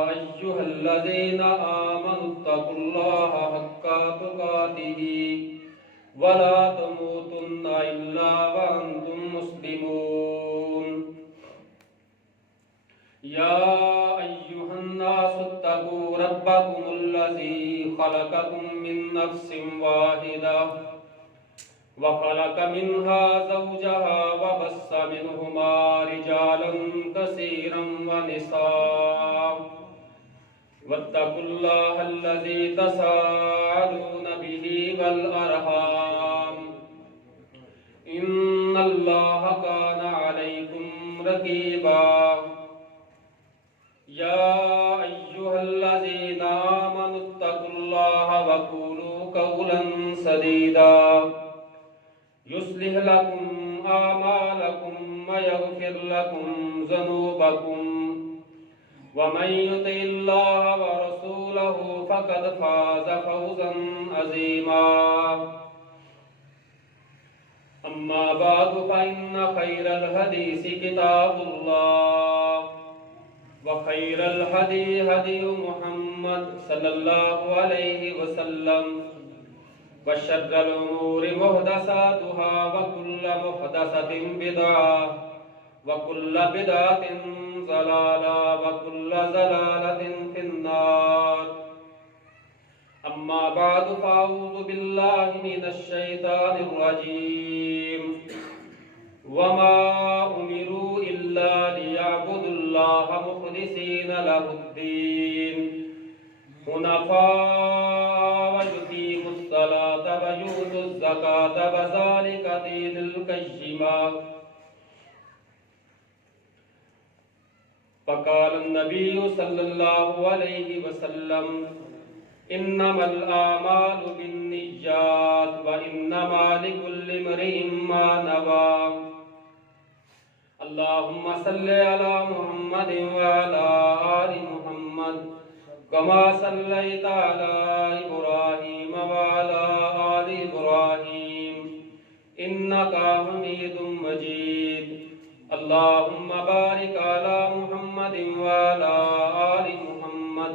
अय्युहल्लज़ीना आमनुत्तकुल्लाह हक्का तुकातिही वला तमूतुन्ना इल्ला व अंतुम मुस्लिमून। या अय्युहन्नासुत्तकू रब्बकुमुल्लज़ी खलक़कुम मिन नफ्सिन वाहिदा व खलक़ मिन्हा ज़ौजहा व बस्स मिन्हुमा रिजालन कसीरन व निसा वत्तकुल्लाहल्लज़ी तसाअलून बिही वल अरहाम इन्नल्लाह काना अलैकुम रकीबा। या अय्युहल्लज़ीना आमनुत्तकुल्लाह व क़ूलू क़ौलन सदीदा युस्लिह लकुम आमालकुम व यग़फिर लकुम ज़ुनूबकुम व मन युतिइल्लाह व रसूलहु फ़क़द फ़ाज़ फ़ौज़न अज़ीमा। अम्मा बअदु फ़इन्न ख़ैरल हदीसी किताबुल्लाह व खैरल हदी हदी मुहम्मद सल्लल्लाहु अलैहि वसल्लम व शर्रल उमूरि मुहदसातुहा व कुल्ल मुहदसतिन बिदअह व कुल्ल बिदअतिन ज़लाला व कुल्ल ज़लालतिन फिन्नार। अम्मा बअदु फ़अऊज़ु बिल्लाहि मिनश शैतानिर रजीम। वमा उमिरू इल्ला लियअबुदुल्लाह मुख़लिसीन लहुद्दीन हुनफ़ा व युक़ीमुस्सलात व यूतुज़्ज़कात व ज़ालिका दीनुल क़य्यिमा। फ़क़ाल नबिय्यु सल्लल्लाहु अलैहि वसल्लम इन्नमल आमालु बिन्निय्यात व इन्नमा लिकुल्लि इम्रिइन मा नवा। अल्लाहुम्मा सल्लि अला मुहम्मदिन व अला आलि मुहम्मद कमा सल्लैता अला इब्राहीम व अला आलि इब्राहीम इन्नका हमीदुम मजीद। अल्लाहुम्मा बारिक अला मुहम्मदिन व अला आलि मुहम्मद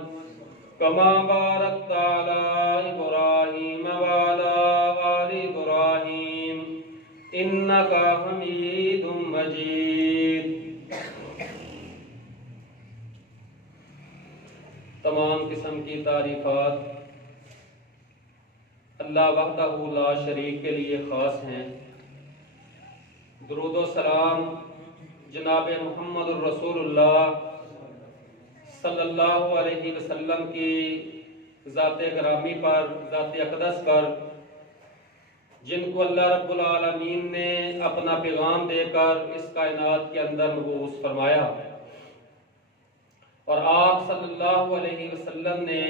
कमा बारकता अला इब्राहीम व अला आलि इब्राहीम इन्नका हमीदुम मजीद। तमाम किस्म की तारीफात अल्लाह वहदहू ला शरीक के लिए ख़ास हैं। दुरूद व सलाम जनाब मुहम्मदुर रसूलुल्लाह सल्लल्लाहु अलैहि वसल्लम की ज़ाते ग्रामी पर, ज़ाते अक़दस पर, जिनको अल्लाह रब्बुल आलमीन ने अपना पैगाम देकर इस कायनात के अंदर मबूस फरमाया और आप सल्लल्लाहु अलैहि वसल्लम ने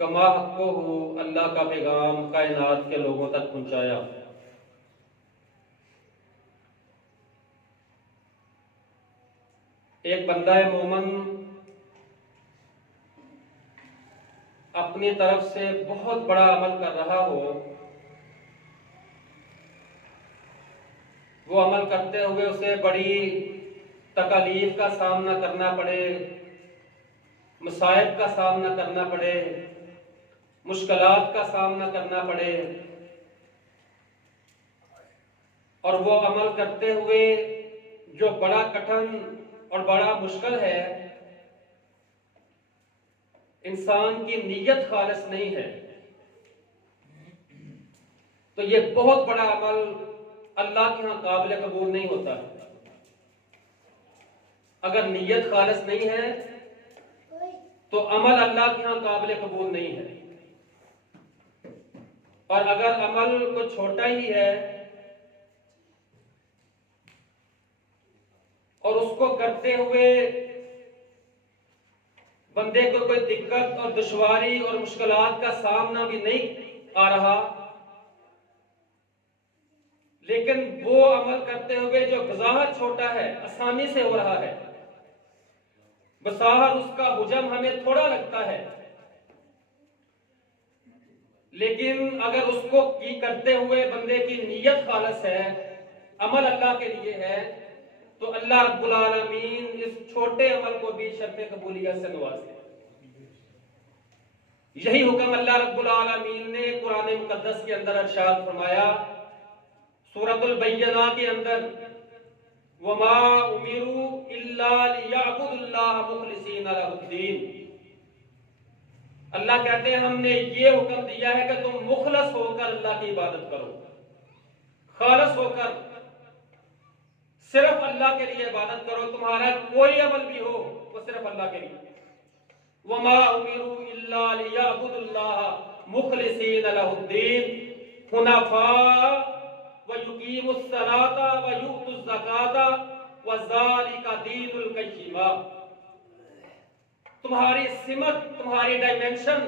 कमा हक़्क़ुहु अल्लाह का पैगाम कायनात के लोगों तक पहुँचाया। एक बंदा मोमन अपनी तरफ से बहुत बड़ा अमल कर रहा हो, वो अमल करते हुए उसे बड़ी तकालीफ का सामना करना पड़े, मसाइब का सामना करना पड़े, मुश्किलात का सामना करना पड़े, और वो अमल करते हुए जो बड़ा कठिन और बड़ा मुश्किल है, इंसान की नीयत खालिस नहीं है, तो ये बहुत बड़ा अमल अल्लाह के यहाँ काबिल कबूल नहीं होता। अगर नीयत खालिस नहीं है तो अमल अल्लाह के यहाँ काबिल कबूल नहीं है। और अगर अमल को छोटा ही है और उसको करते हुए बंदे को कोई दिक्कत और दुश्वारी और मुश्किलात का सामना भी नहीं आ रहा, लेकिन वो अमल करते हुए जो बज़ाहिर छोटा है आसानी से हो रहा है, बज़ाहिर उसका हुजम हमें थोड़ा लगता है, लेकिन अगर उसको की करते हुए बंदे की नीयत खालिस है, अमल अल्लाह के लिए है, तो अल्लाह रब्बुल आलमीन इस छोटे अमल को भी शर्फ़े कबूलियत से नवाजते हैं। यही हुक्म अल्लाह रब्बुल आलमीन ने कुरान मुकद्दस के अंदर इरशाद फरमाया सूरतुल बय्यना के अंदर, वमा उमिरू इल्ला लियअबुदुल्लाह मुखलिसीना लहुद्दीन। अल्लाह कहते हैं हमने ये हुक्म दिया है कि तुम मुखलस होकर अल्लाह की इबादत करो, खालिस होकर सिर्फ अल्लाह के लिए इबादत करो, तुम्हारा कोई अमल भी हो वो सिर्फ अल्लाह के लिए। वमा उमिरू इल्ला लियअबुदुल्लाह मुखलिसीना लहुद्दीन हुनफा व युकीमुस सलाता व युतुज़ ज़काता व ज़ालिका दीनुल क़य्यिमा। तुम्हारी सिमत, तुम्हारी डायमेंशन,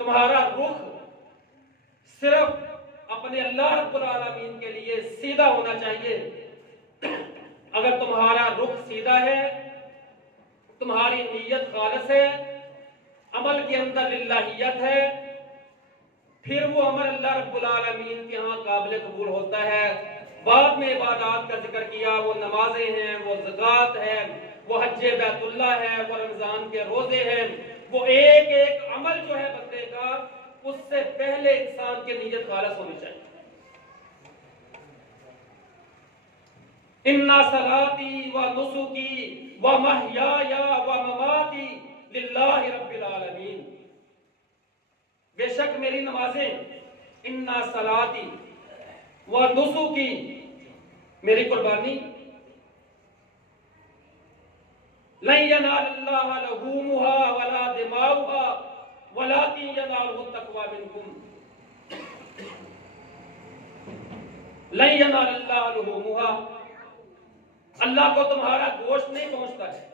तुम्हारा रुख सिर्फ अपने अल्लाह रब्बुल आलमीन के लिए सीधा होना चाहिए। अगर तुम्हारा रुख सीधा है, तुम्हारी नीयत खालिस है, अमल के अंदर लिल्लाहियत है, फिर वो अमल अल्लाह रब्बुल आलमीन के यहाँ काबिल कबूल होता है। बाद में इबादत का जिक्र किया, वो नमाजें हैं, वो ज़कात है, वो हज्जे बैतुल्लाह है, वो रमजान के रोजे हैं, वो एक एक अमल जो है बंदे का, उससे पहले इंसान की नीयत खालिस होनी चाहिए। इन्ना सलाती व नुसुकी व महयाया व ममाती लिल्लाहि रब्बिल आलमीन। बेशक मेरी नमाजें, इन्ना सलाती व नुसुकी, मेरी कुर्बानी, लन यनालल्लाह लहूमुहा वला दिमाउहा वलाकिन यनालुहु तक़वा मिनकुम। लन यनालल्लाह लहूमुहा, अल्लाह को तुम्हारा गोश्त नहीं पहुंचता है।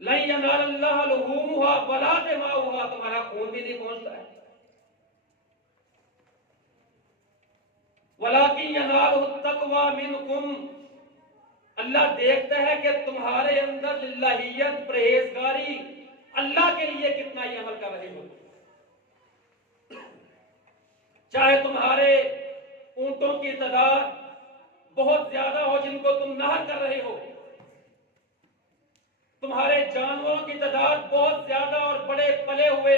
लन यनालल्लाह लहूमुहा वला दिमाउहा, तुम्हारा खून भी नहीं पहुंचता है। वलाकिन यनालुहु तक़वा मिनकुम, अल्लाह देखता है कि तुम्हारे अंदर लिल्लाहियत, परहेजगारी, अल्लाह के लिए कितना ही अमल कर रहे हो। चाहे तुम्हारे ऊंटों की तादाद बहुत ज्यादा हो जिनको तुम नहर कर रहे हो, तुम्हारे जानवरों की तादाद बहुत ज्यादा और बड़े पले हुए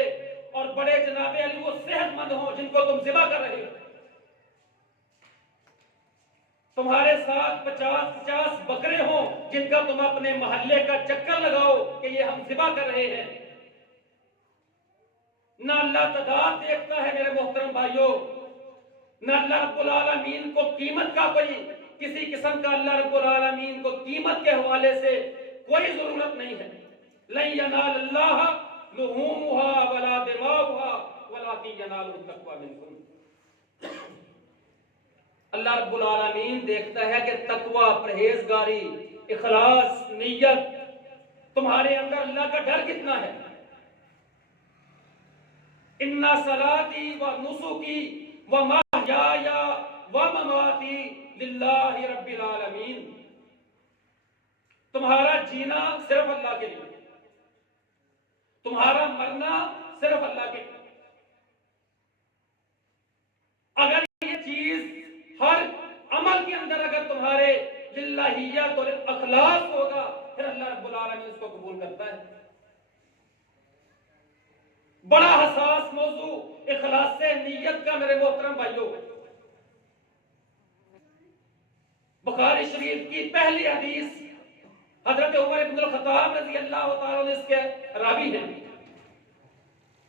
और बड़े जनाबे अली वो सेहतमंद हो जिनको तुम ज़िबा कर रहे हो, तुम्हारे साथ 50-50 बकरे हों जिनका तुम अपने मोहल्ले का चक्कर लगाओ कि ये हम ज़िबा कर रहे हैं। ना अल्लाह तादाद देखता है मेरे मोहतरम भाइयों, ना अल्लाह रब्बुल आलमीन को कीमत का कोई किसी किस्म का, अल्लाह रब्बुल आलमीन को कीमत के हवाले से कोई जरूरत नहीं है। लन यनालल्लाह लुहूमुहा वला दिमाउहा वलाकिन यनालुहु तक़वा मिनकुम। अल्लाह रब्बुल आलमीन देखता है कि तकवा, परहेजगारी, इखलास, नीयत, तुम्हारे अंदर अल्लाह का डर कितना है। इन्ना सलाती व नुसुकी व महयाया व ममाती लिल्लाहि रब्बिल आलमीन। तुम्हारा जीना सिर्फ अल्लाह के लिए, तुम्हारा मरना सिर्फ अल्लाह के लिए। अगर ये चीज हर अमल के अंदर अगर तुम्हारे लिल्लाहियत और अखलास होगा, फिर अल्लाह रब्बुल आलमीन उसको कबूल करता है। बड़ा हसास मौजू इखलास से नीयत का मेरे मोहतरम भाइयों। बुखारी शरीफ की पहली हदीस, हजरत उमर इब्न अल-खत्ताब रज़ी अल्लाह तआला अन्हु इसके रावी हैं।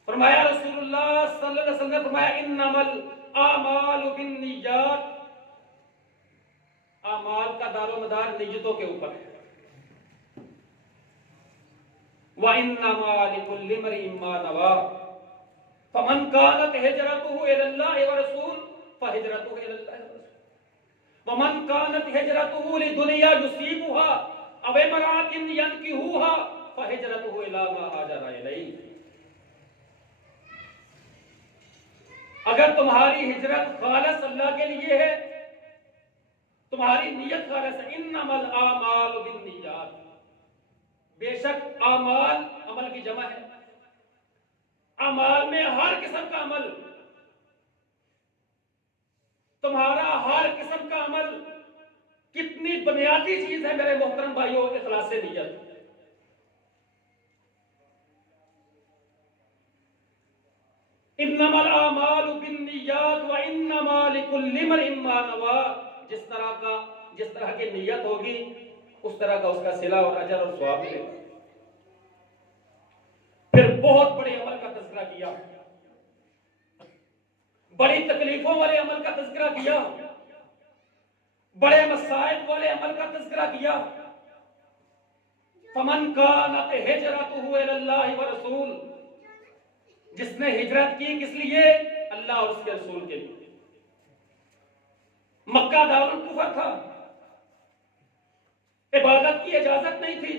फरमाया रसूलुल्लाह सल्लल्लाहु अलैहि वसल्लम ने फरमाया इन्नमल आमालु बिन्नियात, आमाल का दारोमदार नियतों के ऊपर है। व इन्नमा लिकुल्लि इम्रिइन मा नवा फमन कानत हिजरतुहु इलल्लाहि व रसूल फहिजरतुहु इलल्लाहि व रसूल व मन कानत हिजरतुहु लिदुनिया युसीबुहा अव इमरातिन यनकिहुहा फहिजरतुहु इला मा हाजरा इलैहि। अगर तुम्हारी हिजरत खालिस अल्लाह के लिए है, तुम्हारी नियत खालिस है, इन्नमल आमालु बिन्नियात, बेशक आमाल अमल की जमा है। अमाल में हर किस्म का अमल, तुम्हारा हर किस्म का अमल कितनी बुनियादी चीज है मेरे मोहतरम भाइयों, इखलास नियत। इन्नमल आमालु बिन्नियात व इन्नमा लिकुल्लि इम्रिइन मा नवा। जिस तरह की नियत होगी उस तरह का उसका सिला और अजर और सवाब मिलेगा। फिर बहुत बड़े अमल का तज़किरा किया, बड़ी तकलीफों वाले अमल का तज़किरा किया, बड़े मसाइब वाले अमल का तज़किरा किया। फमन कानत हिजरतुहु इलल्लाहि व रसूल, जिसने हिजरत की किस लिए? अल्लाह और उसके रसूल के लिए। मक्का दारुल कुफर था, इबादत की इजाजत नहीं थी।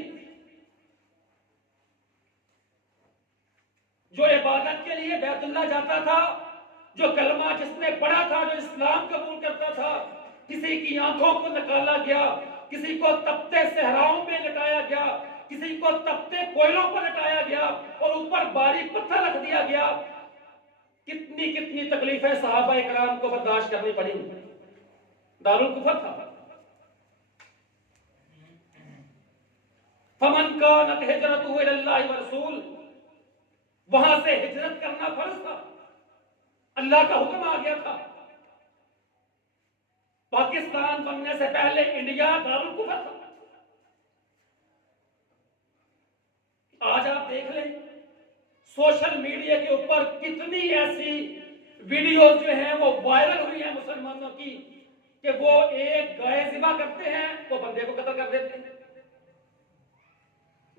जो इबादत के लिए बैतुल्लाह जाता था, जो कलमा जिसने पढ़ा था, जो इस्लाम कबूल करता था, किसी की आंखों को निकाला गया, किसी को तपते सहराओं में लटाया गया, किसी को तपते कोयलों पर लटाया गया और ऊपर बारीक पत्थर रख दिया गया। कितनी कितनी तकलीफें सहाबा इकराम को बर्दाश्त करनी पड़ी। दारुल कुफर था। फमन कानत हिजरतुहु इलल्लाहि व रसूल, वहां से हिजरत करना फर्ज था, अल्लाह का हुक्म आ गया था। पाकिस्तान बनने से पहले इंडिया दारुल कुफर था। आज आप देख लें सोशल मीडिया के ऊपर कितनी ऐसी वीडियोस जो हैं वो वायरल हुई हैं मुसलमानों की कि वो एक गाय ज़िबा करते हैं, वो बंदे को कत्ल कर देते हैं।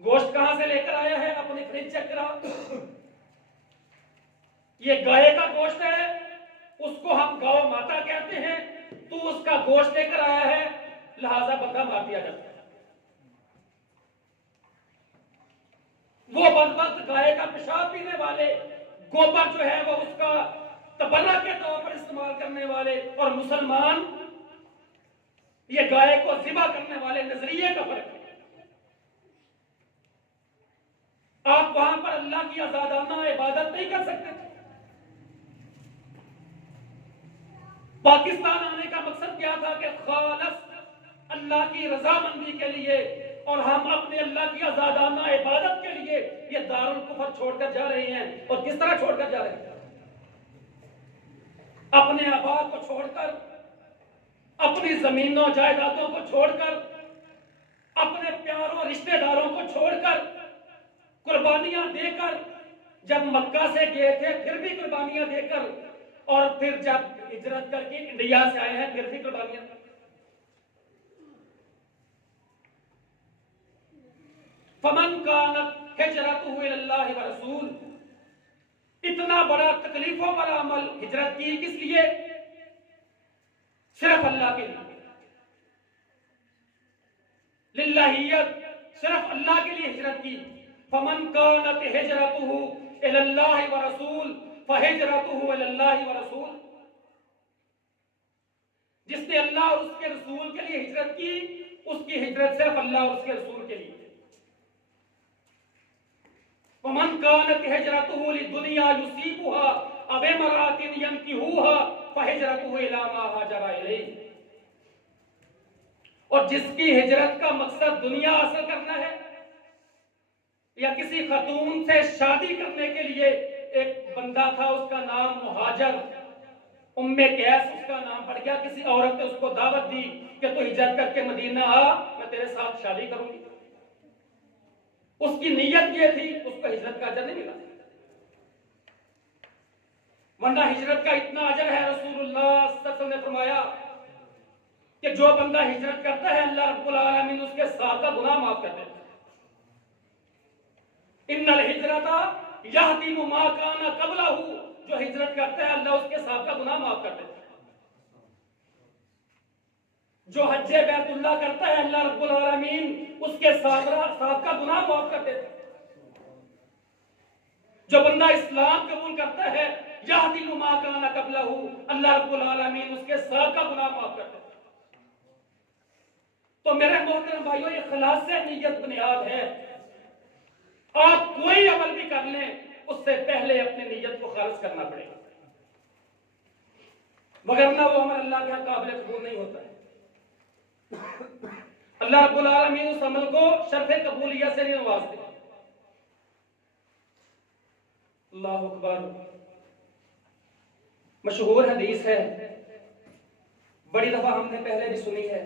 गोश्त कहां से लेकर आया है? अपनी फ्रिज चेक करा, ये गाय का गोश्त है, उसको हम गौ माता कहते हैं, तू उसका गोश्त लेकर आया है, लिहाजा बंदा मार दिया जाता है। वो बदबख्त गाय का पेशाब पीने वाले, गोबर जो है वो उसका तबर्रा के तौर पर इस्तेमाल करने वाले, और मुसलमान ये गाय को ज़िबा करने वाले, नजरिए का फर्क है। आप वहां पर अल्लाह की आजादाना इबादत नहीं कर सकते थे। पाकिस्तान आने का मकसद क्या था कि खालिस अल्लाह की रजामंदी के लिए, और हम अपने अल्लाह की आजादाना इबादत के लिए ये दारुल कुफर छोड़कर जा रहे हैं। और किस तरह छोड़कर जा रहे हैं? अपने आबाद को छोड़कर, अपनी जमीनों जायदादों को छोड़कर, अपने प्यारों रिश्तेदारों को छोड़कर, कुर्बानियां देकर, जब मक्का से गए थे फिर भी कुर्बानियां देकर, और फिर जब हिजरत करके इंडिया से आए हैं फिर भी कुर्बानियां। फमन कानत हिजरतुहु इलल्लाहि व रसूल, इतना बड़ा तकलीफों वाला अमल हिजरत की किस लिए? सिर्फ अल्लाह के लिए, लिल्लाहियत, सिर्फ अल्लाह के लिए हिजरत की। फमन कानत हिजरतुहु इलल्लाहि व रसूल फहिजरतुहु इलल्लाहि व रसूल, जिसने अल्लाह और उसके रसूल के लिए हिजरत की, उसकी हिजरत सिर्फ अल्लाह और उसके रसूल के लिए। वमन कानत हिजरतुहु लिदुनिया युसीबुहा अव इमरातिन यनकिहुहा फहिजरतुहु इला मा हाजरा इलैहि, और जिसकी हिजरत का मकसद दुनिया हासिल करना है या किसी खातून से शादी करने के लिए, एक बंदा था उसका नाम मुहाजिर, उम्मे कैस उसका नाम पड़ गया, किसी औरत ने उसको दावत दी कि तू हिजरत करके मदीना आ, मैं तेरे साथ शादी करूंगी। उसकी नीयत ये थी, उसको हिजरत का अजर नहीं मिला। वरना हिजरत का इतना अजर है, रसूलुल्लाह सल्लल्लाहु अलैहि वसल्लम ने फरमाया कि जो बंदा हिजरत करता है अल्लाह रब्बुल आलमीन उसके साथ का गुनाह माफ कर देता है। इन्नल हिजरता यहदिमु मा काना क़ब्लहु, जो हिजरत करता है अल्लाह उसके साथ का गुनाह माफ कर देता है। जो हज्जे बैतुल्लाह करता है अल्लाह रब्बुल आलमीन उसके साथ का गुनाह माफ कर देता है। जो बंदा इस्लाम कबूल करता है यहदिमु मा काना क़ब्लहु, अल्लाह रब्बुल आलमीन उसके साथ का गुनाह माफ कर देता है। तो मेरे मोहतरम भाइयों, ये खलास से नीयत बुनियाद है। आप कोई अमल भी कर लें उससे पहले अपनी नीयत को खालिस करना पड़ेगा, वगरना वो अमल अल्लाह के काबिल कबूल नहीं होता है। अल्लाह रब्बुल आलमीन उस अमल को शर्फ़े कबूलियत से नहीं नवाजते। अल्लाहु अकबर। मशहूर हदीस है, बड़ी दफा हमने पहले भी सुनी है।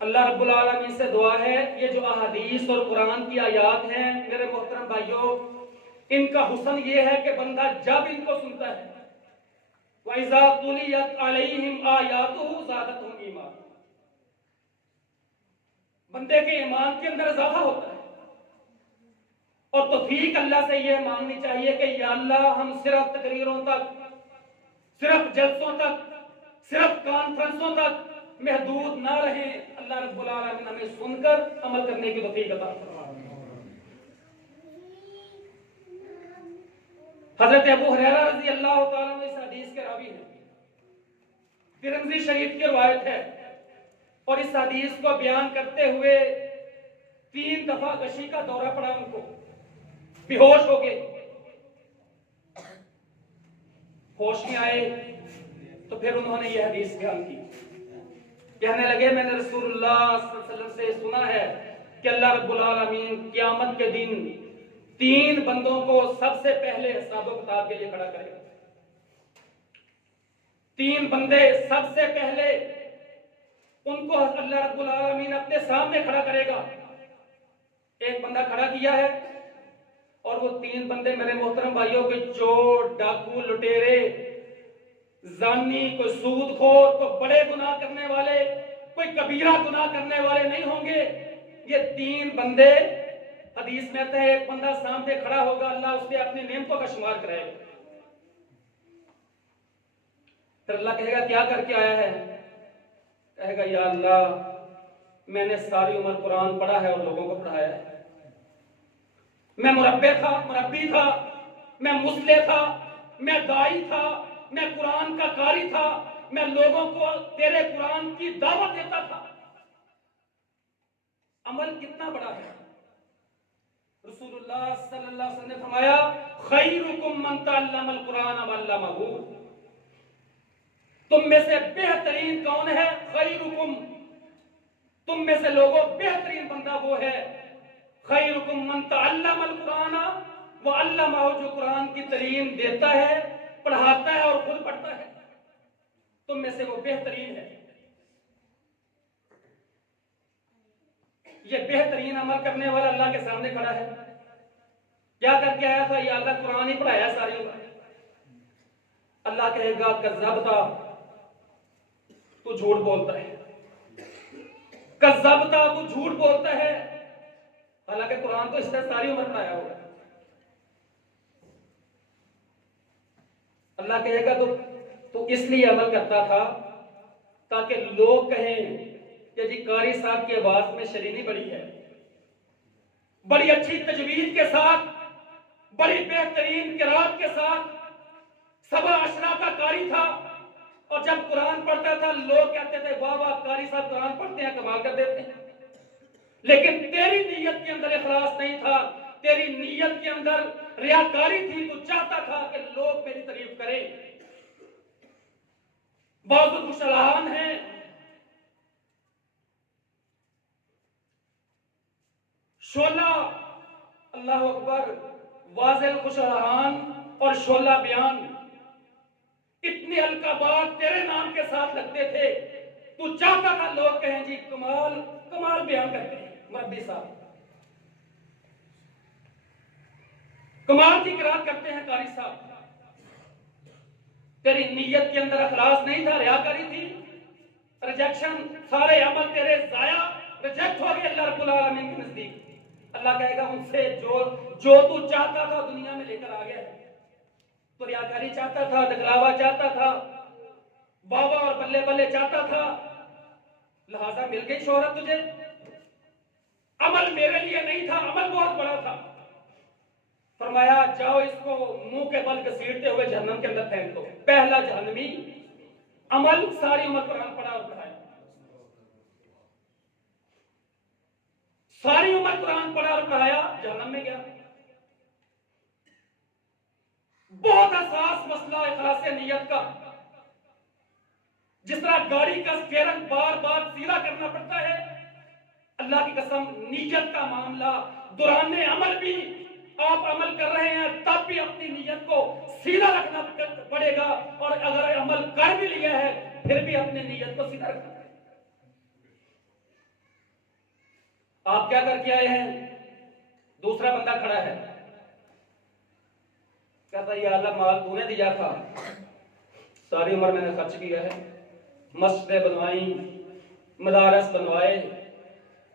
अल्लाह रब्बुल आलमीन से दुआ है, ये जो अहादीस और कुरान की आयात हैं मेरे मोहतरम भाइयों, इनका हुस्न ये है कि बंदा जब इनको सुनता है, वइज़ा तुलियत अलैहिम आयातुहु ज़ादतहुम ईमान, बंदे के ईमान के अंदर इजाफा होता है। और तौफीक अल्लाह से यह मांगनी चाहिए कि या अल्लाह हम सिर्फ तकरीरों तक, सिर्फ जलसों तक, सिर्फ कॉन्फ्रेंसों तक महदूद ना रहे। अल्लाह रब्बुल आलमीन हमें सुनकर अमल करने की तौफीक अता फरमाए। हजरत अबू हुरैरा रज़ी अल्लाह तआला अन्हु इस हदीस के रावी हैं, तिरमिज़ी शरीफ की रिवायत है, और इस हदीस को बयान करते हुए 3 दफा गशी का दौरा पड़ा, उनको बेहोश हो गए। होश में आए तो फिर उन्होंने यह हदीस बयान की, कहने लगे मैंने रसूलुल्लाह सल्लल्लाहु अलैहि वसल्लम से सुना है कि अल्लाह रब्बुल आलमीन क़यामत के दिन 3 बंदों को सबसे पहले हिसाब किताब के लिए खड़ा करेगा। 3 बंदे सबसे पहले उनको अल्लाह रब्बुल आलमीन अपने सामने खड़ा करेगा। एक बंदा खड़ा किया है, और वो 3 बंदे मेरे मोहतरम भाइयों, कोई चोर, डाकू, लुटेरे, जानी, कोई सूदखोर, कोई बड़े गुनाह करने वाले, कोई कबीरा गुनाह करने वाले नहीं होंगे। ये 3 बंदे, हदीस में आता है एक बंदा सामने खड़ा होगा, अल्लाह उससे अपनी नेमतों का शुमार कराएगा। फिर अल्लाह कहेगा क्या करके आया है? कहेगा या अल्लाह मैंने सारी उम्र कुरान पढ़ा है और लोगों को पढ़ाया है, मैं मुरब्बी था, मैं मुस्ले था, मैं दाई था, मैं कुरान का कारी था, मैं लोगों को तेरे कुरान की दावत देता था। अमल कितना बड़ा है। रसूलुल्लाह सल्लल्लाहु अलैहि वसल्लम ने फरमाया खैरुकुम मन तअल्लमल कुरान व अल्लमहु, तुम में से बेहतरीन कौन है? खैरुकुम, तुम में से लोगों बेहतरीन बंदा वो है खैरुकुम मन तअल्लमल कुरान व अल्लमहु, जो कुरान की तालीम देता है, पढ़ाता है और खुद पढ़ता है। तुम में से वो बेहतरीन है। ये बेहतरीन अमल करने वाला अल्लाह के सामने खड़ा है। क्या करके आया था? या अल्लाह कुरान ही पढ़ाया सारी उम्र। अल्लाह कहेगा कज़्ज़बता, तू झूठ बोलता है, कज़्ज़बता, तू झूठ बोलता है। हालांकि कुरान तो इसने सारी उम्र पढ़ाया होगा। अल्लाह कहेगा तो इसलिए अमल करता था ताकि लोग कहें कि जी कारी साहब की आवाज में शरीनी बड़ी है, बड़ी अच्छी तजवीज के साथ, बड़ी बेहतरीन किरात के साथ, सबा अशरा का कारी था। और जब कुरान पढ़ता था लोग कहते थे वाह वाह कारी साहब कुरान पढ़ते हैं, कमाल कर देते हैं। लेकिन तेरी नीयत के अंदर इखलास नहीं था, तेरी नीयत के अंदर रियाकारी थी। तू चाहता था कि लोग मेरी तारीफ करें। बहुत खुशहाल हैं, शोला, अल्लाह अकबर, वाज़िल खुशहान और शोला बयान, इतने हल्का बात तेरे नाम के साथ लगते थे। तू चाहता था लोग कहें जी कमाल कमाल बयान करते हैं मुरब्बी साहब, कमाल की किरात करते हैं कारी साहब। तेरी नीयत के अंदर अखलास नहीं था, रियाकारी थी, रिजेक्शन, सारे अमल तेरे जाया, रिजेक्ट हो गए अल्लाह रब्बुल आलमीन के नजदीक। अल्लाह कहेगा उनसे जो तू चाहता था दुनिया में लेकर आ गया। तो रियाकारी चाहता था, दिखलावा चाहता था, बाबा और बल्ले बल्ले चाहता था, लिहाजा मिल गई शोहरत तुझे। अमल मेरे लिए नहीं था, अमल बहुत बड़ा था। फरमाया जाओ इसको मुंह के बल घसीटते हुए जहन्नम के अंदर फेंक दो। पहला जहन्नमी अमल, सारी उम्र कुरान पढ़ा और पढ़ाया, सारी उम्र कुरान पढ़ा और पढ़ाया, जहन्नम में गया। बहुत हसास मसला इखलास नियत का। जिस तरह गाड़ी का स्टीयरिंग बार बार सीधा करना पड़ता है, अल्लाह की कसम नीयत का मामला, दौराने अमल भी आप अमल कर रहे हैं तब भी अपनी नीयत को सीधा रखना पड़ेगा, और अगर अमल कर भी लिया है फिर भी अपनी नीयत को सीधा रखना पड़ेगा। आप क्या करके आए हैं? दूसरा बंदा खड़ा है, कहता या अल्लाह माल तूने दिया था, सारी उम्र मैंने खर्च किया है, मस्जिदें बनवाई, मदारस बनवाए,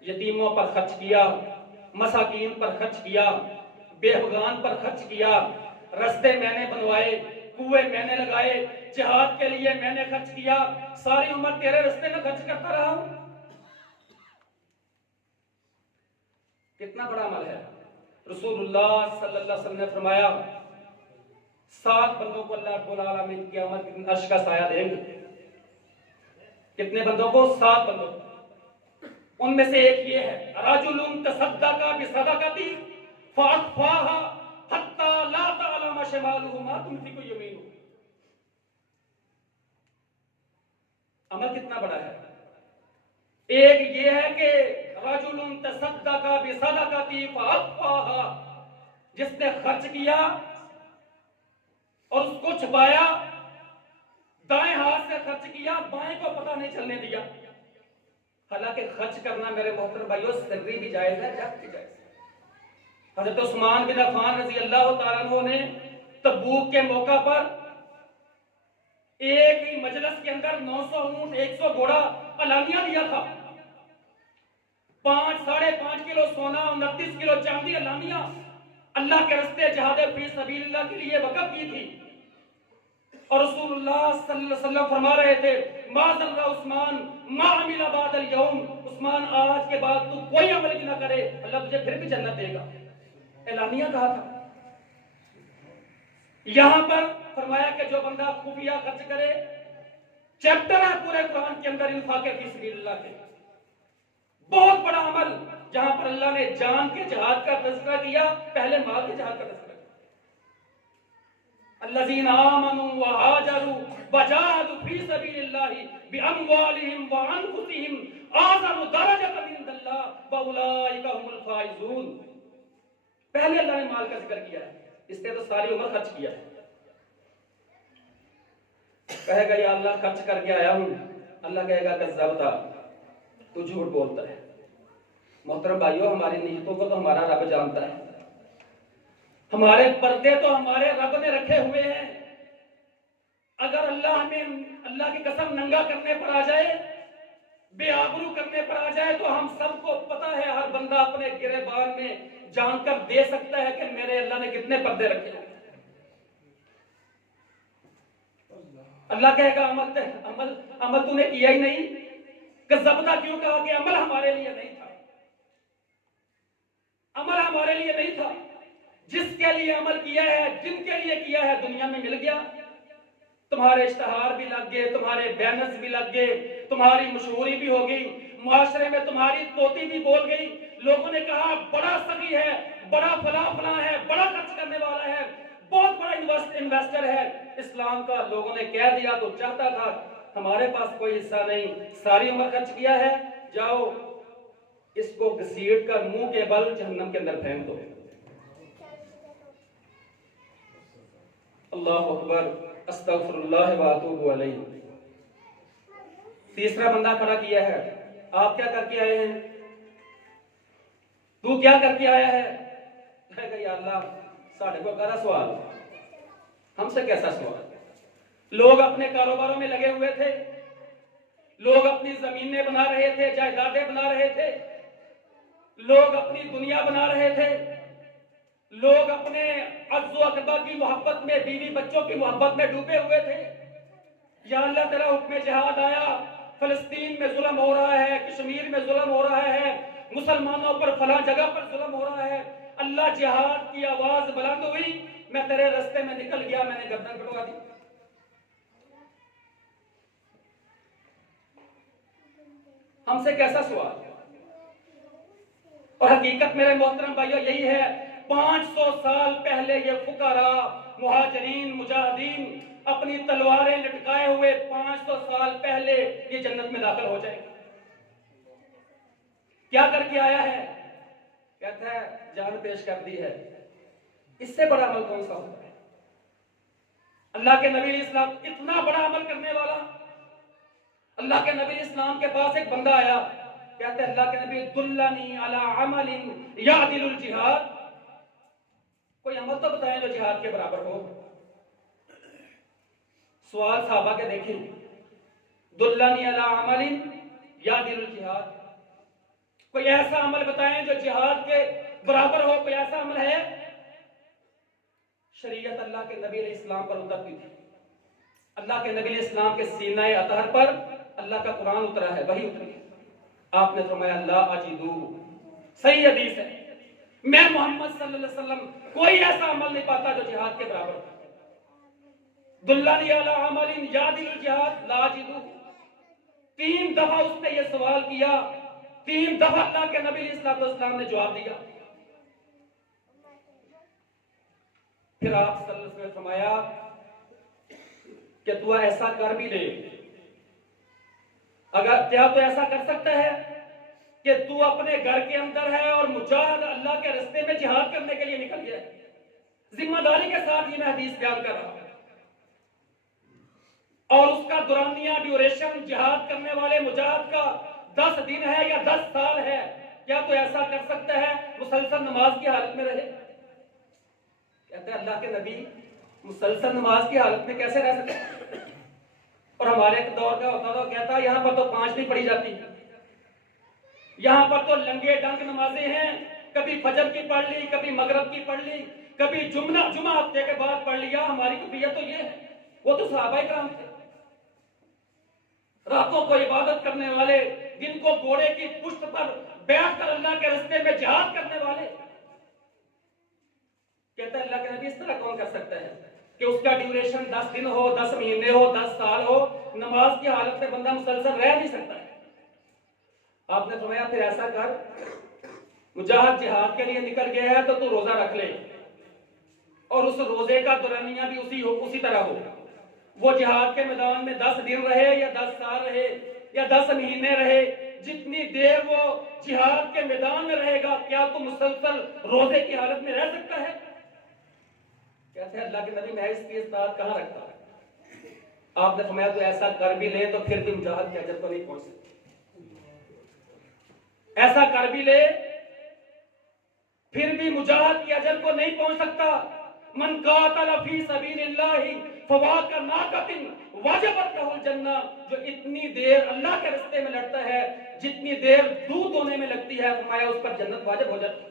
यतीमों पर खर्च किया, मसाकीन पर खर्च किया, बेहुगान पर खर्च किया, रास्ते मैंने बनवाए, कुएं मैंने लगाए, जिहाद के लिए मैंने खर्च किया, सारी उम्र तेरे रास्ते में खर्च करता रहा हूं। कितना बड़ा अमल है। रसूलुल्लाह सल्लल्लाहु अलैहि वसल्लम ने फरमाया 7 बंदों को अल्लाह रब्बुल आलमीन क़यामत के दिन अर्श का साया देंगे। कितने बंदों को? 7 बंदों को। उनमें से एक ये है, रजुलुन तसद्दका बिसदक़ती फअख़फ़ाहा हत्ता ला तअलम शिमालुहु मा तुनफ़िक़ु यमीनुहु। अमल कितना बड़ा है। एक ये है कि रजुलुन तसद्दका बिसदक़ती फअख़फ़ाहा, जिसने खर्च किया और उसको छुपाया, दाएं हाथ से खर्च किया, बाएं को पता नहीं चलने दिया। हालांकि खर्च करना मेरे मोहतरम भाइयों सिर्री भी जायज है, जायज भी जायज है। हजरत उस्मान बिन अफ़्फ़ान रज़ी अल्लाह तआला अन्हु ने तबूक के मौका पर एक ही मजलिस के अंदर 900 ऊंट, 100 घोड़ा अलानिया दिया था। 5 साढ़े 5 किलो सोना, 29 किलो चांदी अलानिया अल्लाह के रास्ते जिहाद फी सबीलिल्लाह के लिए वक़्फ़ की थी। और रसूलुल्लाह सल्लल्लाहु अलैहि वसल्लम फरमा रहे थे, माज़ल्ला उस्मान मा अमिला बादल यौम, उस्मान आज के बाद तू कोई अमल भी ना करे, अल्लाह तुझे फिर भी जन्नत देगा। एलानिया कहा था। यहां पर फरमाया कि जो बंदा खुफिया खर्च करे, चैप्टर है पूरे कुरान के अंदर इंफाक़े फी सबीलिल्लाह के, बहुत बड़ा अमल, जहां पर अल्लाह ने जान के जिहाद का तज़किरा किया, पहले माल के जिहाद का तज़किरा। अल्लज़ीना आमनू व हाजरू व जाहदू फी सबीलिल्लाहि बिअमवालिहिम व अनफुसिहिम आज़मु दरजतन इंदल्लाह व उलाइका हुमुल फाइज़ून। पहले अल्लाह ने माल का जिक्र किया है, इसने तो सारी उम्र खर्च किया है। कहेगा या अल्लाह खर्च करके आया हूं, अल्लाह कहेगा कज़्ज़बता, तू झूठ बोलता है। मोहतरम भाइयों, हमारी नीयतों को तो हमारा रब जानता है, हमारे पर्दे तो हमारे रब ने रखे हुए हैं। अगर अल्लाह हमें अल्लाह की कसम नंगा करने पर आ जाए, बेआबरू करने पर आ जाए, तो हम सबको पता है, हर बंदा अपने गिरेबान में जानकर दे सकता है कि मेरे अल्लाह ने कितने पर्दे रखे हैं। अल्लाह कहेगा अमल तूने किया ही नहीं। कज़्ज़बता क्यों कहा? कि अमल हमारे लिए नहीं था, अमल हमारे लिए नहीं था। जिसके लिए अमल किया है, जिनके लिए किया है, दुनिया में मिल गया। तुम्हारे इश्तहार भी लग गए, तुम्हारे बैनर्स भी लग गए, तुम्हारी मशहूरी भी हो गई, मुआशरे में तुम्हारी तोती भी बोल गई। लोगों ने कहा बड़ा सगी है, बड़ा फला फला है, बड़ा खर्च करने वाला है, बहुत बड़ा इन्वेस्टर है। इस्लाम का लोगों ने कह दिया तो चाहता था, हमारे पास कोई हिस्सा नहीं, सारी उम्र खर्च किया है, जाओ इसको घसीट कर मुंह के बल जहन्नम के अंदर फेंक दो। अल्लाहु अकबर, अस्तगफिरुल्लाह व अतूबु अलैहि। तीसरा बंदा खड़ा किया है, आप क्या करके आए हैं? तू क्या करके आया है? या अल्लाह साढ़े को करा सवाल, हमसे कैसा सवाल? लोग अपने कारोबारों में लगे हुए थे, लोग अपनी जमीनें बना रहे थे, जायदादें बना रहे थे, लोग अपनी दुनिया बना रहे थे, लोग अपने अज़्ज़ो अक़बा की मोहब्बत में, बीवी बच्चों की मोहब्बत में डूबे हुए थे। या अल्लाह तेरा हुक्म जिहाद आया, फिलिस्तीन में जुल्म हो रहा है, कश्मीर में जुल्म हो रहा है, मुसलमानों पर फला जगह पर जुल्म हो रहा है। अल्लाह जिहाद की आवाज बुलंद हुई, मैं तेरे रास्ते में निकल गया, मैंने गर्दन कटवा दी। हमसे कैसा सवाल? और हकीकत मेरे मोहतरम भाइयों यही है, 500 साल पहले ये फुकरा, मुहाजिरीन, मुजाहिदीन अपनी तलवारें लटकाए हुए 500 साल पहले ये जन्नत में दाखिल हो जाएगा। क्या करके आया है? कहता है जान पेश कर दी है, इससे बड़ा अमल कौन सा होता है? अल्लाह के नबी इस्लाम इतना बड़ा अमल करने वाला, अल्लाह के नबी इस्लाम के पास एक बंदा आया, कहते अल्लाह के नबी दुल्लनी अला अमलिन यादिलुल जिहाद, कोई अमल तो बताएं जो जिहाद के बराबर हो। सवाल साहबा के देखें, दुल्लनी अला अमलिन यादिलुल जिहाद, कोई ऐसा अमल बताएं जो जिहाद के बराबर हो। कोई ऐसा अमल है? शरीयत अल्लाह के नबी इस्लाम पर उतरती थी, अल्लाह के नबी इस्लाम के सीनाए अतहर पर अल्लाह का कुरान उतरा है, वही उतरी। आपने फरमाया अल्लाह अजीदू, सही हदीस है, मैं मोहम्मद सल्लल्लाहु अलैहि वसल्लम कोई ऐसा अमल नहीं पाता जो जिहाद के बराबर हो। दुल्लनी अला अमलिन यादिलुल जिहाद ला अजीदू, 3 दफा उसने ये सवाल किया, 3 दफा अल्लाह के नबी इस्लाम ने जवाब दिया। फिर आप सल्लल्लाहु अलैहि वसल्लम ने फरमाया कि तू ऐसा कर भी ले, अगर क्या तो ऐसा कर सकता है कि तू अपने घर के अंदर है और मुजाहिद अल्लाह के रास्ते में जिहाद करने के लिए निकल गया है। जिम्मेदारी के साथ ये मैं हदीस बयान कर रहा हूं, और उसका दुरानिया ड्यूरेशन जिहाद करने वाले मुजाहिद का 10 दिन है या 10 साल है, क्या तो ऐसा कर सकता है मुसलसल नमाज की हालत में रहे? कहते हैं अल्लाह के नबी मुसलसल नमाज की हालत में कैसे रह सकते हैं? और हमारे एक दौर का होता था, कहता यहां पर तो 5 नहीं पढ़ी जाती, यहां पर तो लंगे डंग नमाजें हैं, कभी फजर की पढ़ ली, कभी मगरब की पढ़ ली, कभी जुम्मा हफ्ते के बाद पढ़ लिया। हमारी कफियत तो ये है, वो तो सहाबा किराम थे, रातों को इबादत करने वाले, दिन को घोड़े की पुश्त पर बैठकर अल्लाह के रास्ते में जिहाद करने वाले। कहता है अल्लाह के नबी इस तरह कौन कर सकता है कि उसका ड्यूरेशन 10 दिन हो, 10 महीने हो, 10 साल हो, नमाज की हालत में बंदा मुसलसल रह नहीं सकता है। आपने फरमाया फिर ऐसा कर, मुजाहिद जिहाद के लिए निकल गया है तो तू रोजा रख ले, और उस रोजे का दुरानिया भी उसी तरह हो। वो जिहाद के मैदान में 10 दिन रहे या 10 साल रहे या 10 महीने रहे, जितनी देर वो जिहाद के मैदान में रहेगा, क्या तू मुसलसल रोजे की हालत में रह सकता है? कहते हैं अल्लाह के नबी मैं इसकी इस्तात कहां रखता है? आपने फरमाया तो ऐसा कर भी ले तो फिर भी मुजाहिद की अजर को नहीं पहुंच सकती, ऐसा कर भी ले फिर भी मुजाहिद की अजर को नहीं पहुंच सकता। मन कातल फी सबीलिल्लाहि फवाकनाकतिन वजबत लहुल जन्नह, जो इतनी देर अल्लाह के रास्ते में लड़ता है जितनी देर दूध होने में लगती है, फरमाया उस पर जन्नत वाजिब हो जाती है।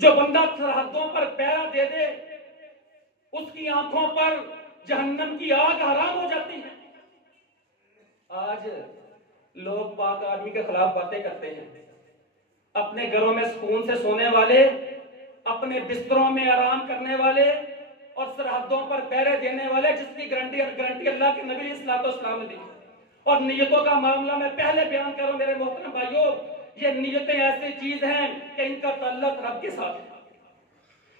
जो बंदा सरहदों पर पहरा दे दे, उसकी आंखों पर जहन्नम की आग हराम हो जाती है। आज लोग पाक आदमी के खिलाफ बातें करते हैं, अपने घरों में सुकून से सोने वाले, अपने बिस्तरों में आराम करने वाले और सरहदों पर पहरे देने वाले, जिसकी गारंटी अल्लाह के नबी सल्लल्लाहु ने दी। और नियतों का मामला मैं पहले बयान करूं मेरे मोहतरम भाइयों, ये नियतें ऐसी चीज हैं कि इनका ताल्लुक रब के साथ है।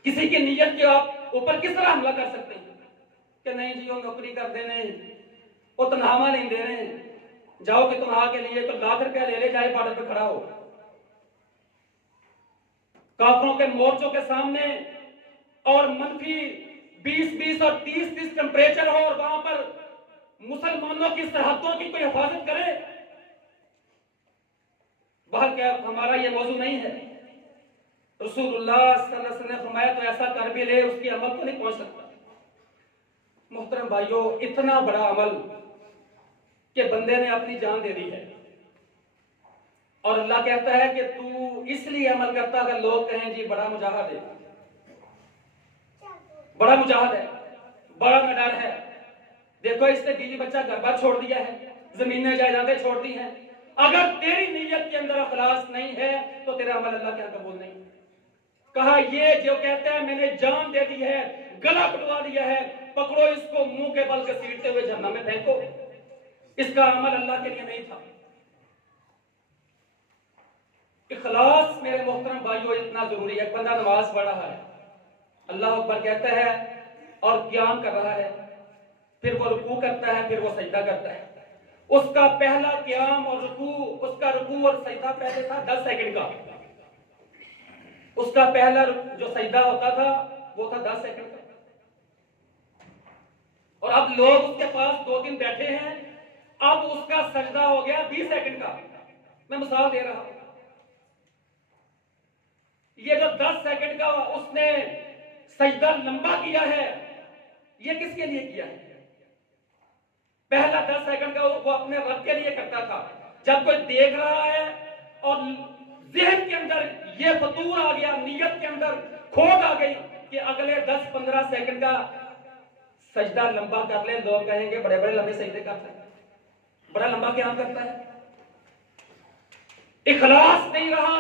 किसी की नियत के आप ऊपर किस तरह हमला कर सकते हैं कि नहीं जी वो नौकरी कर देने, वो तनख्वाह नहीं दे रहे, जाओ कि तनख्वाह के लिए तो लाख रुपया ले ले जाए, बॉर्डर पर खड़ा हो। काफिरों के मोर्चों के सामने और मनफी 20 और 30 टेम्परेचर हो और वहां पर मुसलमानों की सरहदों की कोई हिफाजत करे। बाहर क्या हमारा ये मौजू नहीं है। रसूलुल्लाह सल्लल्लाहु अलैहि वसल्लम ने फरमाया तो ऐसा कर भी ले, उसकी अमल को नहीं पहुंच सकता। मोहतरम भाइयों, इतना बड़ा अमल कि बंदे ने अपनी जान दे दी है, और अल्लाह कहता है कि तू इसलिए अमल करता अगर लोग कहें जी बड़ा मुजाहिद है, बड़ा मुजाहिद है, बड़ा निडर है, देखो इसने बीवी बच्चा घर बार छोड़ दिया है, जमीनें जायदादें छोड़ दी हैं। अगर तेरी नीयत के अंदर अखलास नहीं है तो तेरा अमल अल्लाह के यहाँ कबूल नहीं। कहा ये जो कहता है मैंने जान दे दी है, गला कटवा दिया है, पकड़ो इसको मुंह के बल घसीटते हुए जहन्नम में फेंको, इसका अमल अल्लाह के लिए नहीं था। इखलास मेरे मोहतरम भाइयों इतना जरूरी है। बंदा नमाज पढ़ रहा है, अल्लाह अकबर कहता है और क़याम कर रहा है, फिर वो रुकू करता है, फिर वो सजदा करता है। उसका पहला क़याम और रुकू, उसका रुकू और सजदा पहले था 10 सेकंड का, उसका पहला जो सजदा होता था वो था 10 सेकंड का, और अब लोग उसके पास 2 दिन बैठे हैं, अब उसका सजदा हो गया 20 सेकंड का। मैं मिसाल दे रहा हूं, ये जो 10 सेकंड का उसने सजदा लंबा किया है, ये किसके लिए किया है? पहला 10 सेकंड का वो अपने रब के लिए करता था। जब कोई देख रहा है और ज़हन के अंदर ये फतूर आ गया, नियत के अंदर खोट आ गई कि अगले 10-15 सेकंड का सजदा लंबा कर ले, लोग कहेंगे बड़े बड़े लंबे सजदे करता है, बड़ा लंबा क्या करता है। इखलास नहीं रहा,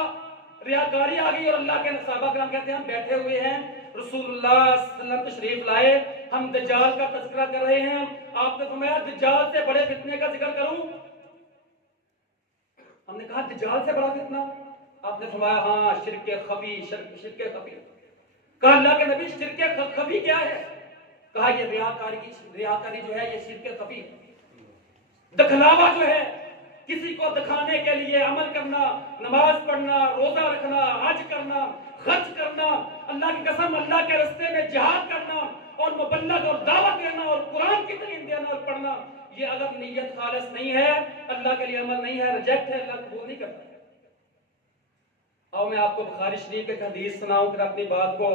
रियाकारी आ गई, और अल्लाह के सहाबा किराम कहते हैं हम बैठे हुए हैं, रसूलुल्लाह सल्लल्लाहु अलैहि वसल्लम तशरीफ लाए, हम दज्जाल का तज़किरा कर रहे हैं, आपने फरमाया दज्जाल से बड़े फितने का जिक्र करूं? हमने कहा दज्जाल से बड़ा फितना? आपने फरमाया हाँ, शिर्के खफी, शिर्के खफी। कहा अल्लाह के नबी शिर्के खफी क्या है? कहा ये रियाकारी जो है ये शिर्के खफी, दिखलावा जो है, किसी को दिखाने के लिए अमल करना, नमाज पढ़ना, रोजा रखना, हज करना, खर्च करना, अल्लाह की कसम अल्लाह के रास्ते में जिहाद करना और मुबल्लग और दावत देना और कुरान की तालीम देना और पढ़ना, ये अगर नीयत खालिस नहीं है, अल्लाह के लिए अमल नहीं है, रिजेक्ट है, अल्लाह कबूल नहीं करता। आओ मैं आपको बुखारी शरीफ के हदीस सुनाऊं, फिर अपनी बात को,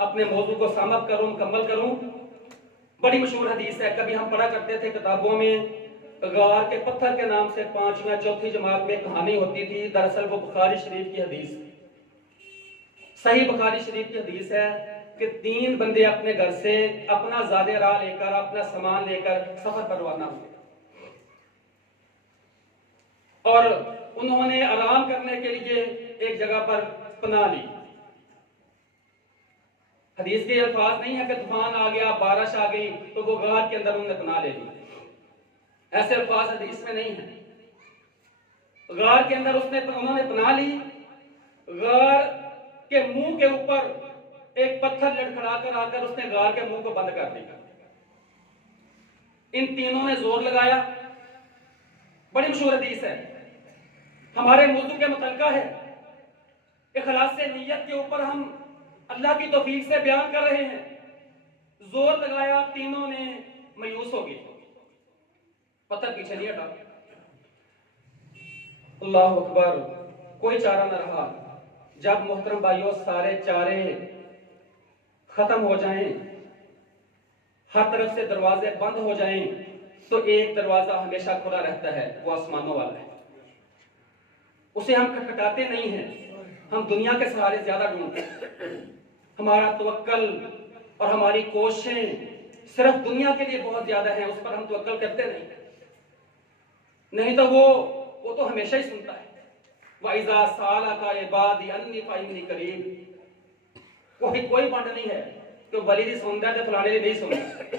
अपने मौजू को समाप्त करूं, मुकम्मल करूं। बड़ी मशहूर हदीस है, कभी हम पढ़ा करते थे किताबों में। गार के पत्थर के नाम से 5वीं या 4थी जमात में कहानी होती थी, दरअसल वो बुखारी शरीफ की हदीस, सही बुखारी शरीफ की हदीस है कि 3 बंदे अपने घर से अपना ज़ादे राह लेकर, अपना सामान लेकर सफर पर रवाना हुए, और उन्होंने आराम करने के लिए एक जगह पर पनाह ली। हदीस के अल्फाज नहीं है कि तूफान आ गया, बारिश आ गई तो वो गार के अंदर उन्होंने पनाह ले ली, ऐसे अल्फाज हदीस में नहीं है। गार के अंदर उन्होंने पनाह ली, गार के मुंह के ऊपर एक पत्थर लड़खड़ा कर आकर उसने गार के मुंह को बंद कर दिया। इन तीनों ने जोर लगाया, बड़ी मशहूर हदीस है, हमारे मौजू के मुतल्लिका है, इखलास से नीयत के ऊपर हम अल्लाह की तौफीक से बयान कर रहे हैं। जोर लगाया, तीनों ने मायूस हो गए, पत्थर पीछे नहीं हटा। अल्लाह अकबर, कोई चारा न रहा। जब मोहतरम भाइयों सारे चारे खत्म हो जाएं, हर तरफ से दरवाजे बंद हो जाएं, तो एक दरवाजा हमेशा खुला रहता है, वो आसमानों वाला है। उसे हम खटखटाते नहीं हैं, हम दुनिया के सहारे ज्यादा ढूंढते हैं। हमारा तवक्कल और हमारी कोशिशें सिर्फ दुनिया के लिए बहुत ज्यादा है, उस पर हम तवक्कल करते नहीं तो वो तो हमेशा ही सुनता है। वइज़ा सालका इबादी अन्नी फ़इन्नी करीब, कोई बंद नहीं है कि वली दी सुनता है तो फलाने दी नहीं सुनता।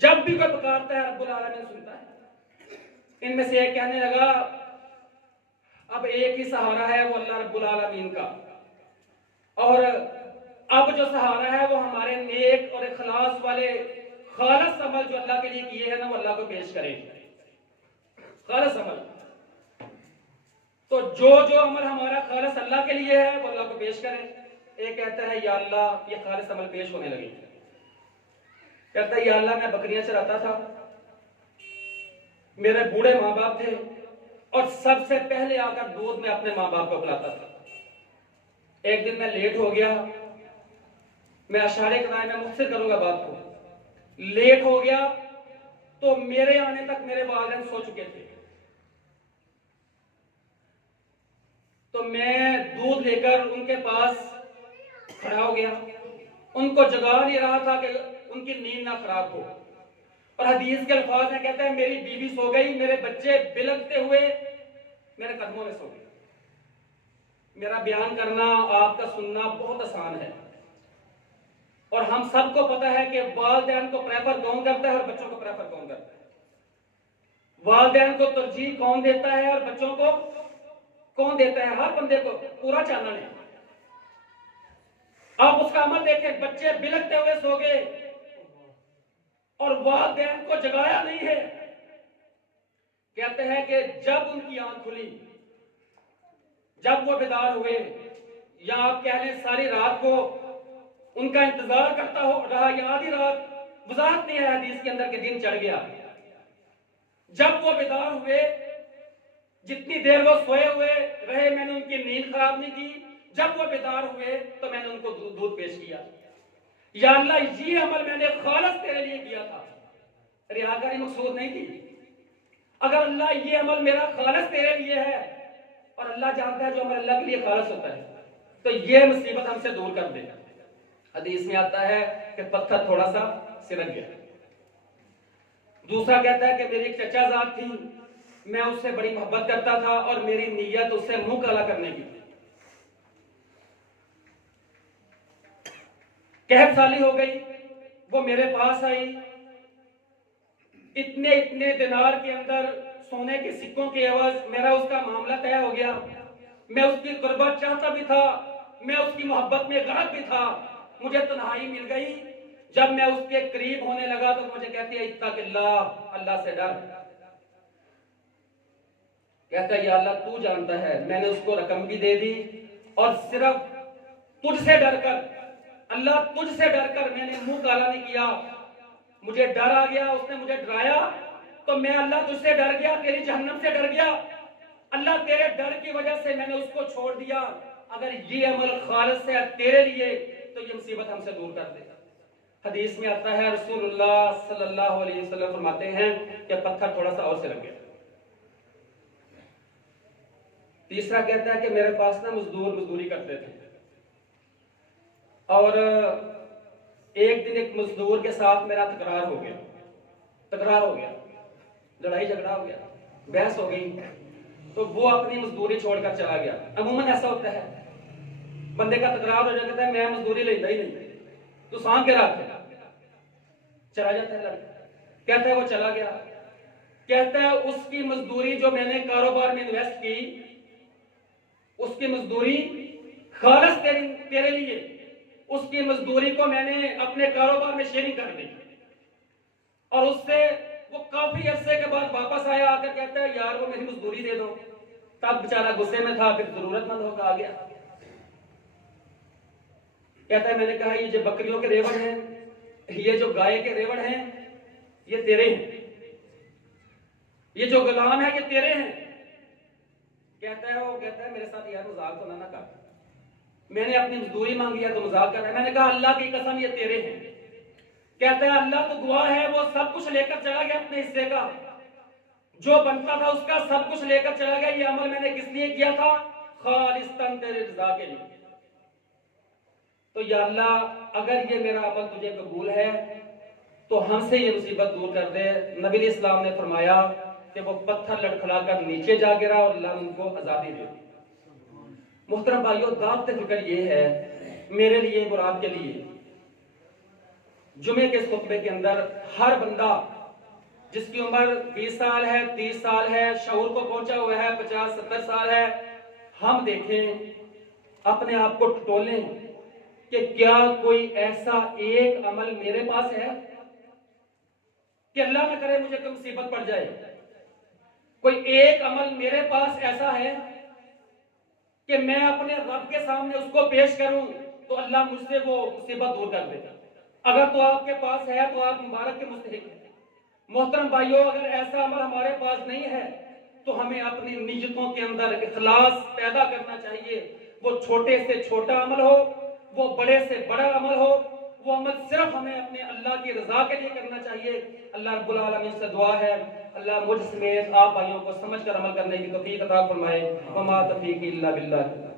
जब भी कोई पुकारता है रब्बुल आलमीन सुनता है। इनमें से एक कहने लगा अब एक ही सहारा है, वो अल्लाह रब्बुल आलमीन का, और अब जो सहारा है वो हमारे नेक और इखलास वाले खालिस अमल जो अल्लाह के लिए किए हैं ना, वो अल्लाह को पेश करें, खालिस अमल। तो जो अमल हमारा खालिस अल्लाह के लिए है वो अल्लाह को पेश करें। एक कहता है या अल्लाह ये खालिस अमल पेश होने लगे, कहता है या अल्लाह मैं बकरियां चराता था, मेरे बूढ़े माँ बाप थे और सबसे पहले आकर दूध में अपने माँ बाप को पिलाता था। एक दिन मैं लेट हो गया, मैं अशारे कराए में मुझसे करूंगा बात को, लेट हो गया तो मेरे आने तक मेरे वालिदैन सो चुके थे, तो मैं दूध लेकर उनके पास खड़ा हो गया, उनको जगा नहीं रहा था कि उनकी नींद ना खराब हो। और हदीस के अल्फाज में कहते हैं मेरी बीवी सो गई, मेरे बच्चे बिलखते हुए मेरे कदमों में सो गए। मेरा बयान करना, आपका सुनना बहुत आसान है, और हम सबको पता है कि वालिदैन को प्रेफर कौन करता है और बच्चों को प्रेफर कौन करता है। वालिदैन को तरजीह कौन देता है और बच्चों को कौन देता है? हर बंदे को पूरा चानन है। आप उसका अमल देखें, बच्चे बिलखते हुए सो गए और वालिदैन को जगाया नहीं है। कहते हैं कि जब उनकी आंख खुली, जब वो बेदार हुए, या आप कह लें सारी रात को उनका इंतजार करता हो रहा, या आधी रात, वजाहत नहीं है हदीस के अंदर के दिन चढ़ गया। जब वो बेदार हुए, जितनी देर वो सोए हुए रहे मैंने उनकी नींद खराब नहीं की, जब वो बेदार हुए तो मैंने उनको दूध पेश किया। या अल्लाह ये अमल मैंने खालिस तेरे लिए किया था, रियाकारी मकसूद नहीं थी। अगर अल्लाह ये अमल मेरा खालिस तेरे लिए है, और अल्लाह जानता है जो अमल अल्लाह के लिए खालिस होता है, तो ये मुसीबत हमसे दूर कर देगा। हदीस में आता है कि पत्थर थोड़ा सा सिरक गया। दूसरा कहता है कि मेरी एक चचा जात थी, मैं उससे बड़ी मोहब्बत करता था और मेरी नीयत उससे मुंह काला करने की थी। कहत साली हो गई, वो मेरे पास आई, इतने इतने दिनार के अंदर सोने के सिक्कों के एवज मेरा उसका मामला तय हो गया। मैं उसकी कुर्बत चाहता भी था, मैं उसकी मोहब्बत में गर्क भी था। मुझे तन्हाई मिल गई, जब मैं उसके करीब होने लगा तो मुझे कहती है इत्तक़िल्लाह, अल्लाह से डर। कहता है या अल्लाह तू जानता है, मैंने उसको रकम भी दे दी और सिर्फ तुझसे डरकर, अल्लाह तुझसे डरकर मैंने मुंह काला नहीं किया। मुझे डर आ गया, उसने मुझे डराया तो मैं अल्लाह तुझसे डर गया, तेरी जहन्नम से डर गया। अल्लाह तेरे डर की वजह से मैंने उसको छोड़ दिया। अगर ये अमल खालिस है तेरे लिए तो ये मुसीबत हमसे दूर कर देगा। हदीस में आता है रसूलुल्लाह सल्लल्लाहु अलैहि वसल्लम फरमाते हैं कि पत्थर थोड़ा सा और सिरक गया। तीसरा कहता है कि मेरे पास ना मजदूरी करते थे, और एक दिन एक मजदूर के साथ मेरा तकरार हो गया, लड़ाई झगड़ा हो गया, बहस हो गई, तो वो अपनी मजदूरी छोड़कर चला गया। अमूमन ऐसा होता है, बंदे का तकरार हो जाता है, मैं मजदूरी लेता ही नहीं, तो सांग के रात चला जाता है लड़का। कहता है वो चला गया, कहता है उसकी मजदूरी जो मैंने कारोबार में इन्वेस्ट की, उसकी मजदूरी खालिस तेरे लिए, उसकी मजदूरी को मैंने अपने कारोबार में शेयरिंग कर दी। और उससे वो काफी अरसे के बाद वापस आया, आकर कहता है यार वो मेरी मजदूरी दे दो। तब बेचारा गुस्से में था, फिर जरूरतमंद होकर आ गया। कहता है मैंने कहा ये जो बकरियों के रेवड़ हैं, ये जो गाय के रेवड़ हैं, ये तेरे हैं, ये जो गुलाम है ये तेरे हैं। कहता है वो, कहता है मेरे साथ यार मजाक तो ना कर, मैंने अपनी मजदूरी मांगी है तो मजाक कर रहा है। मैंने कहा अल्लाह की कसम ये तेरे हैं। कहता है अल्लाह तो गवाह है, वो सब कुछ लेकर चला गया, अपने हिस्से का जो बनता था उसका सब कुछ लेकर चला गया। ये अमल मैंने किस लिए किया था? खालिस्तन तेरे रज़ा के लिए। तो या अल्लाह अगर ये मेरा अमल तुझे कबूल है तो हमसे ये मुसीबत दूर कर दे। नबी इस्लाम ने फरमाया कि वो पत्थर लड़खड़ाकर नीचे जा गिरा और अल्लाह ने उनको आजादी दे दी। मुहतरम भाइयों, दावत फिक्र ये है मेरे लिए और आपके लिए, जुमे के खुतबे के अंदर हर बंदा जिसकी उम्र 20 साल है, 30 साल है, शऊर को पहुंचा हुआ है, 50-70 साल है, हम देखें अपने आप को टटोलें कि क्या कोई ऐसा एक अमल मेरे पास है कि अल्लाह न करे मुझे कोई मुसीबत पड़ जाए, कोई एक अमल मेरे पास ऐसा है कि मैं अपने रब के सामने उसको पेश करूं तो अल्लाह मुझसे वो मुसीबत दूर कर देगा। अगर तो आपके पास है तो आप मुबारक के मुस्तहिक हैं। मोहतरम भाइयों, अगर ऐसा अमल हमारे पास नहीं है तो हमें अपनी नियतों के अंदर इखलास पैदा करना चाहिए। वो छोटे से छोटा अमल हो, वो बड़े से बड़ा अमल हो, वो अमल सिर्फ हमें अपने अल्लाह की रजा के लिए करना चाहिए। अल्लाह रब्बुल आलमीन से दुआ है अल्लाह मुझ समेत आप भाइयों को समझकर अमल करने की तौफीक अता फरमाए। वमा तौफीक इल्ला बिल्लाह।